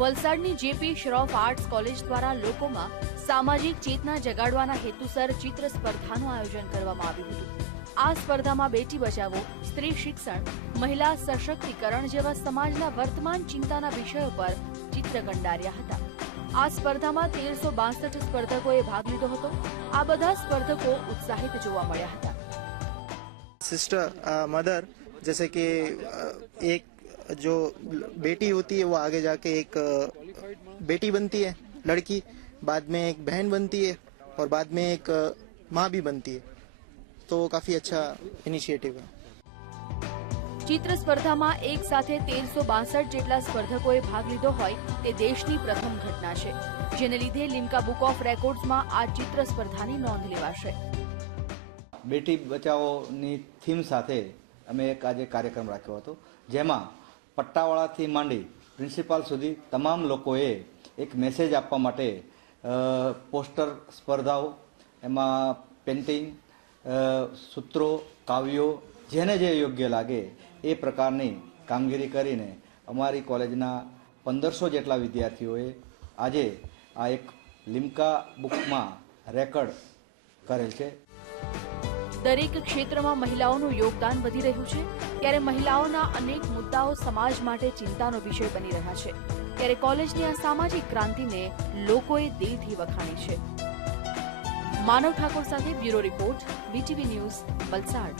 વલસાડની JP Shroff arts college દ્વારા લોકોમાં સામાજિક ચેતના જગાડવાના હેતુસર ચિત્ર સ્પર્ધાનું આયોજન કરવામાં આવ્યું હતું. આ સ્પર્ધામાં બેટી બચાવો, સ્ત્રી શિક્ષણ, મહિલા સશક્તિકરણ જેવા સમાજના વર્તમાન ચિંતાના વિષયો પર ચિત્ર કંડાર્યા હતા. આ સ્પર્ધામાં તેરસો બાસઠ સ્પર્ધકોએ ભાગ લીધો હતો. આ બધા સ્પર્ધકો ઉત્સાહિત જોવા મળ્યા હતા. સિસ્ટર મધર uh, જૈસે કે એક जो बेटी होती है वो आगे जाके एक अ, बेटी बनती है लड़की बाद में एक बहन बनती है और बाद में एक अ, माँ भी बनती है तो काफ़ी अच्छा इनिशिएटिव है ચિત્ર સ્પર્ધામાં એક સાથે તેરસો બાસઠ જેટલા સ્પર્ધકોએ ભાગ લીધો હોય તે દેશની પ્રથમ ઘટના છે જેને લીધે લિમ્કા બુક ઓફ રેકોર્ડ્સમાં આ ચિત્ર સ્પર્ધાની નોંધ લેવાશે બેટી બચાવોની થીમ સાથે અમે એક આજે કાર્યક્રમ રાખ્યો હતો જેમાં પટ્ટાવાળાથી માંડી પ્રિન્સિપાલ સુધી તમામ લોકોએ એક મેસેજ આપવા માટે પોસ્ટર સ્પર્ધાઓ, એમાં પેન્ટિંગ સૂત્રો, કાવ્યો, જેને જે યોગ્ય લાગે એ પ્રકારની કામગીરી કરીને અમારી કોલેજના પંદરસો જેટલા વિદ્યાર્થીઓએ આજે આ એક લિમ્કા બુકમાં રેકર્ડ કરેલ છે. દરેક ક્ષેત્રમાં મહિલાઓનું યોગદાન વધી રહ્યું છે, ત્યારે મહિલાઓના અનેક મુદ્દાઓ સમાજ માટે ચિંતાનો વિષય બની રહ્યા છે. ત્યારે કોલેજની આ સામાજિક ક્રાંતિને લોકોએ દિલથી વખાણી છે. માનવ ઠાકોર સાથે bureau report BTV news, Valsad.